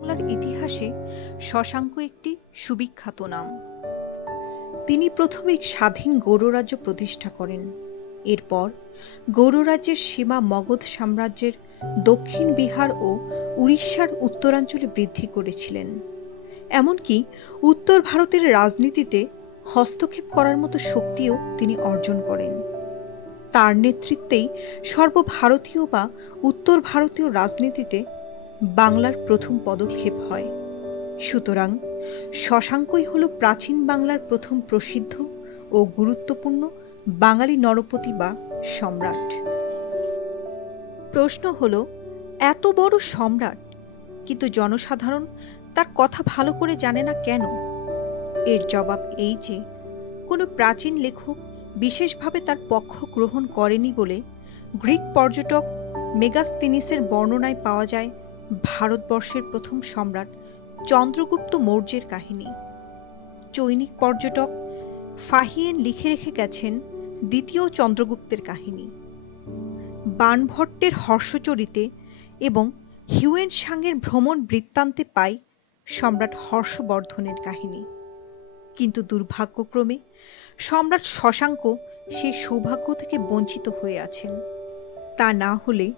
বাংলার ইতিহাসে শশাঙ্ক একটি সুবিখ্যাত নাম। তিনি প্রথমে স্বাধীন গৌড়রাজ্য প্রতিষ্ঠা করেন। এরপর গৌড়রাজ্যের সীমা মগধ সাম্রাজ্যের দক্ষিণ বিহার ও উড়িষ্যার উত্তরাঞ্চলে বৃদ্ধি করেছিলেন। এমনকি উত্তর ভারতের রাজনীতিতে হস্তক্ষেপ করার মতো শক্তিও তিনি অর্জন করেন। তার নেতৃত্বেই সর্বভারতীয় বা উত্তর ভারতীয় রাজনীতিতে বাংলার প্রথম পদক্ষেপ হয়। সুতরাং শশাঙ্কই হল প্রাচীন বাংলার প্রথম প্রসিদ্ধ ও গুরুত্বপূর্ণ বাঙালি নরপতি বা সম্রাট। প্রশ্ন হল, এত বড় সম্রাট কিন্তু জনসাধারণ তার কথা ভালো করে জানে না কেন? এর জবাব এই যে, কোনো প্রাচীন লেখক বিশেষভাবে তার পক্ষ গ্রহণ করেনি বলে গ্রিক পর্যটক মেগাস্থিনিসের বর্ণনায় পাওয়া যায় ভারতবর্ষের প্রথম সম্রাট চন্দ্রগুপ্ত মৌর্যের কাহিনী। চৈনিক পর্যটক ফাহিয়েন লিখে রেখে গেছেন দ্বিতীয় চন্দ্রগুপ্তের কাহিনী। বাণভট্টের হর্ষচরিতে এবং হিউয়েন সাংয়ের ভ্রমণ বৃত্তান্তে পাই সম্রাট হর্ষবর্ধনের কাহিনী। কিন্তু দুর্ভাগ্যক্রমে সম্রাট শশাঙ্ক সেই সৌভাগ্য থেকে বঞ্চিত হয়ে আছেন। তা না হলে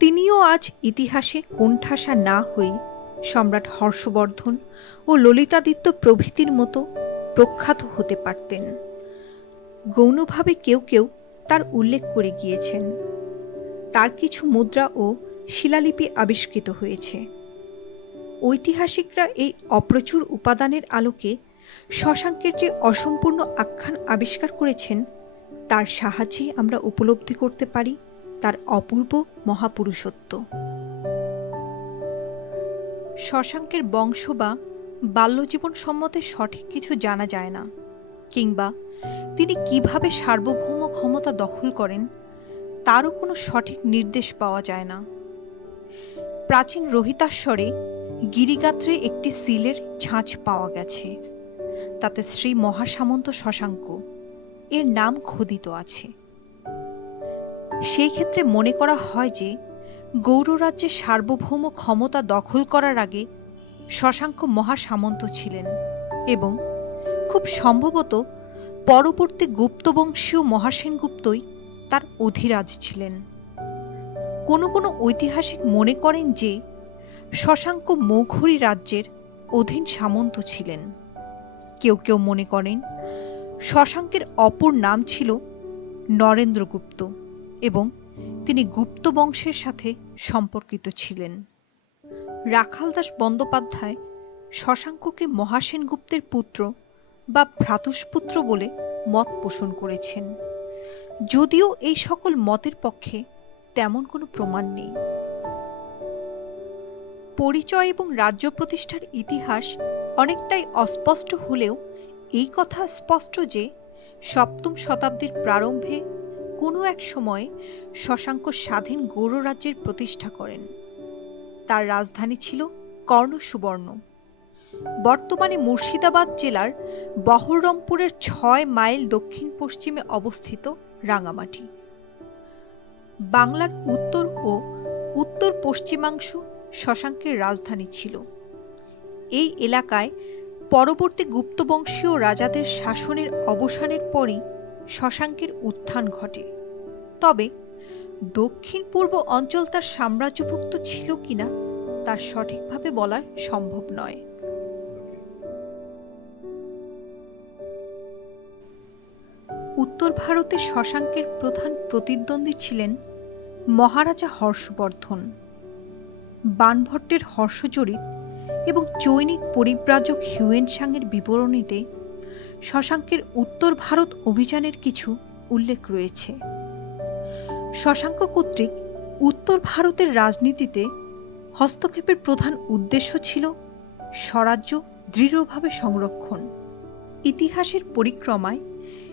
তিনিও আজ ইতিহাসে কোণঠাসা না হয়ে সম্রাট হর্ষবর্ধন ও ললিতাদিত্য প্রভৃতির মতো প্রখ্যাত হতে পারতেন। গৌণভাবে কেউ কেউ তার উল্লেখ করে গিয়েছেন। তার কিছু মুদ্রা ও শিলালিপি আবিষ্কৃত হয়েছে। ঐতিহাসিকরা এই অপ্রচুর উপাদানের আলোকে শশাঙ্কের যে অসম্পূর্ণ আখ্যান আবিষ্কার করেছেন, তার সাহায্যে আমরা উপলব্ধি করতে পারি তার অপূর্ব মহাপুরুষত্ব। শশাঙ্কের বংশ বা বাল্যজীবন সম্বন্ধে সঠিক কিছু জানা যায় না, কিংবা তিনি কিভাবে সার্বভৌম ক্ষমতা দখল করেন তারও কোনো সঠিক নির্দেশ পাওয়া যায় না। প্রাচীন রোহিতাশ্বরে গিরিগাত্রে একটি সিলের ছাঁচ পাওয়া গেছে। তাতে শ্রী মহাসামন্ত শশাঙ্ক এর নাম খোদিত আছে। সেই ক্ষেত্রে মনে করা হয় যে গৌড়রাজ্যের সার্বভৌম ক্ষমতা দখল করার আগে শশাঙ্ক মহাসামন্ত ছিলেন এবং খুব সম্ভবত পরবর্তী গুপ্তবংশীয় মহাসেনগুপ্তই তার অধিরাজ ছিলেন। কোনো কোনো ঐতিহাসিক মনে করেন যে শশাঙ্ক মৌখরী রাজ্যের অধীন সামন্ত ছিলেন। কেউ কেউ মনে করেন শশাঙ্কের অপর নাম ছিল নরেন্দ্রগুপ্ত এবং তিনি গুপ্ত বংশের সাথে সম্পর্কিত ছিলেন। রাখালদাস বন্দ্যোপাধ্যায় শশাঙ্ককে মহাসেনগুপ্তের পুত্র বা ভ্রাতুষ্পুত্র বলে মত পোষণ করেছেন, যদিও এই সকল মতের পক্ষে তেমন কোনো প্রমাণ নেই। পরিচয় এবং রাজ্য প্রতিষ্ঠার ইতিহাস অনেকটাই অস্পষ্ট হলেও এই কথা স্পষ্ট যে সপ্তম শতাব্দীর প্রারম্ভে কোনো এক সময়ে শশাঙ্ক স্বাধীন গৌড়রাজ্যের প্রতিষ্ঠা করেন। তার রাজধানী ছিল কর্ণসুবর্ণ। বর্তমানে মুর্শিদাবাদ জেলার বহরমপুরের ৬ মাইল দক্ষিণ পশ্চিমে অবস্থিত রাঙামাটি। বাংলার উত্তর ও উত্তর পশ্চিমাংশ শশাঙ্কের রাজধানী ছিল। এই এলাকায় পরবর্তী গুপ্তবংশীয় রাজাদের শাসনের অবসানের পরই শশাঙ্কের উত্থান ঘটে। তবে দক্ষিণ পূর্ব অঞ্চল তার সাম্রাজ্যভুক্ত ছিল কিনা তা সঠিকভাবে বলা সম্ভব নয়। উত্তর ভারতে শশাঙ্কের প্রধান প্রতিদ্বন্দ্বী ছিলেন মহারাজা হর্ষবর্ধন। বাণভট্টের হর্ষচরিত এবং চৈনিক পরিব্রাজক হিউয়েন সাংয়ের বিবরণীতে শশাঙ্কের উত্তর ভারত অভিযানের কিছু উল্লেখ রয়েছে। শশাঙ্ক কর্তৃক উত্তর ভারতের রাজনীতিতে হস্তক্ষেপের প্রধান উদ্দেশ্য ছিল স্বরাজ্য দৃঢ়ভাবে সংরক্ষণ। ইতিহাসের পরিক্রমায়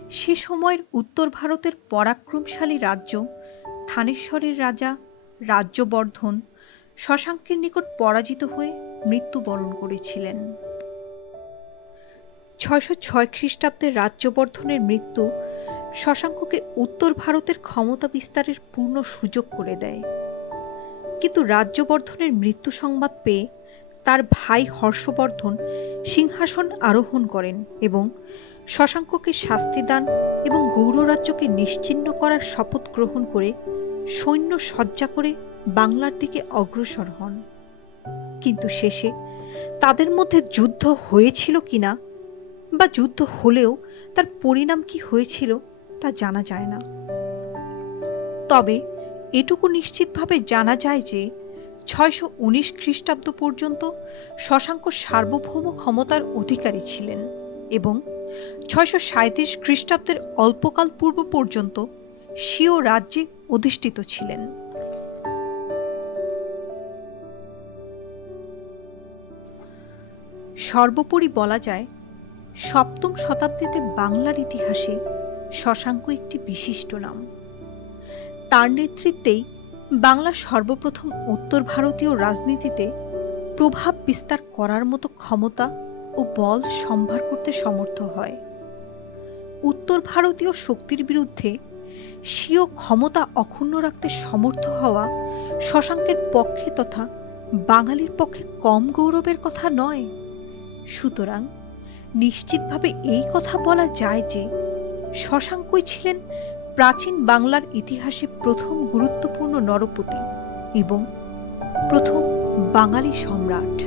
সে সময়ের উত্তর ভারতের পরাক্রমশালী রাজ্য থানেশ্বরের রাজা রাজ্যবর্ধন শশাঙ্কের নিকট পরাজিত হয়ে মৃত্যুবরণ করেছিলেন। ৬০৬ খ্রিস্টাব্দে রাজ্যবর্ধনের মৃত্যু শশাঙ্ককে উত্তর ভারতের ক্ষমতা বিস্তারের পূর্ণ সুযোগ করে দেয়। কিন্তু রাজ্যবর্ধনের মৃত্যু সংবাদ পেয়ে তার ভাই হর্ষবর্ধন সিংহাসন আরোহণ করেন এবং শশাঙ্ককে শাস্তি দান এবং গৌড়রাজ্যকে নিশ্চিহ্ন করার শপথ গ্রহণ করে সৈন্য সজ্জা করে বাংলার দিকে অগ্রসর হন। কিন্তু শেষে তাদের মধ্যে যুদ্ধ হয়েছিল কিনা বা যুদ্ধ হলেও তার পরিণাম কি হয়েছিল তা জানা যায় না। তবে এটুকু নিশ্চিতভাবে জানা যায় যে 619 খ্রিস্টাব্দ পর্যন্ত শশাঙ্ক সার্বভৌম ক্ষমতার অধিকারী ছিলেন এবং 637 খ্রিস্টাব্দের অল্পকাল পূর্ব পর্যন্ত স্বীয় রাজ্যে অধিষ্ঠিত ছিলেন। সর্বোপরি বলা যায়, সপ্তম শতাব্দীতে বাংলার ইতিহাসে শশাঙ্ক একটি বিশিষ্ট নাম। তার নেতৃত্বেই বাংলা সর্বপ্রথম উত্তর ভারতীয় রাজনীতিতে প্রভাব বিস্তার করার মতো ক্ষমতা ও বল সম্ভার করতে সমর্থ হয়। উত্তর ভারতীয় শক্তির বিরুদ্ধে স্বীয় ক্ষমতা অক্ষুণ্ণ রাখতে সমর্থ হওয়া শশাঙ্কের পক্ষে তথা বাঙালির পক্ষে কম গৌরবের কথা নয়। সুতরাং নিশ্চিতভাবে এই কথা বলা যায় যে শশাঙ্কই ছিলেন প্রাচীন বাংলার ইতিহাসে প্রথম গুরুত্বপূর্ণ নরপতি এবং প্রথম বাঙালি সম্রাট।